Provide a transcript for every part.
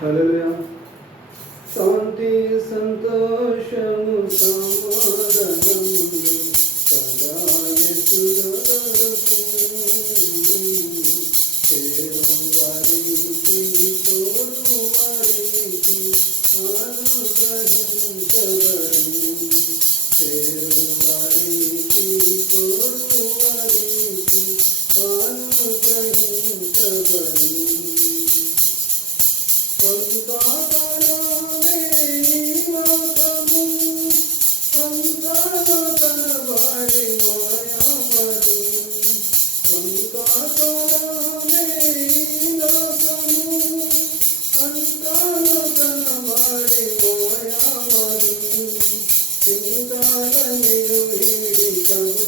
హల్లెలూయా శాంతి సంతోషము సమాధానము సదా Thank you.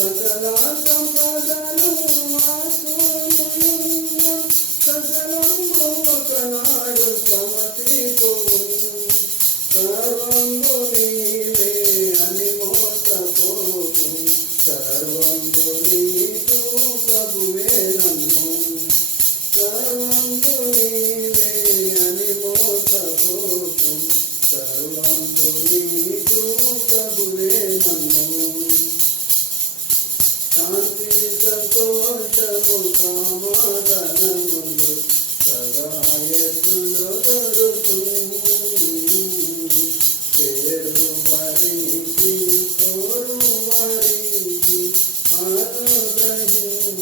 Sajala sampadalu asu nuna sajala. నన్ను శాంతి సంతోషము సమాధానములు సదా ఎత్తులో దొరుకు పేరు వారికి కోరు వారికి అనుగ్రహించవని